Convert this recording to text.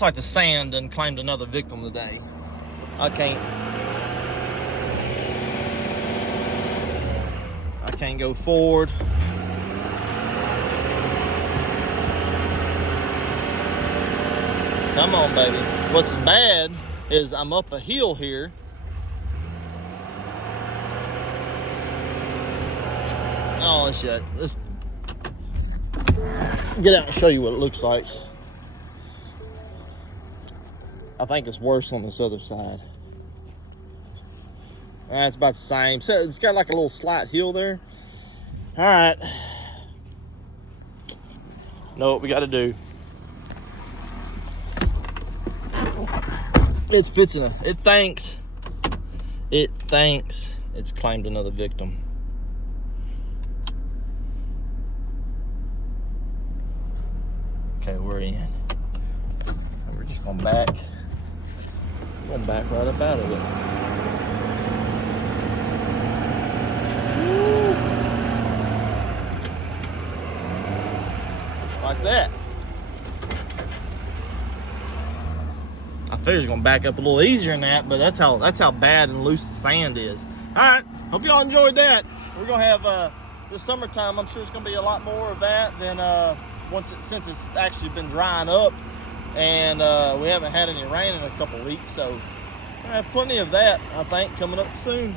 It's like the sand done claimed another victim today. I can't go forward. Come on, baby. What's bad is I'm up a hill here. Oh shit. Let's get out and show you what it looks like. I think it's worse on this other side. It's about the same. So it's got like a little slight hill there. All right. Know what we got to do. It thinks it's claimed another victim. Okay, we're in. And we're just going back. Going back right up out of it. Woo. Like that. I figured it's gonna back up a little easier than that, but that's how bad and loose the sand is. All right, hope y'all enjoyed that. We're gonna have this summertime. I'm sure it's gonna be a lot more of that than since it's actually been drying up, and we haven't had any rain in a couple weeks, so we're gonna have plenty of that, I think, coming up soon.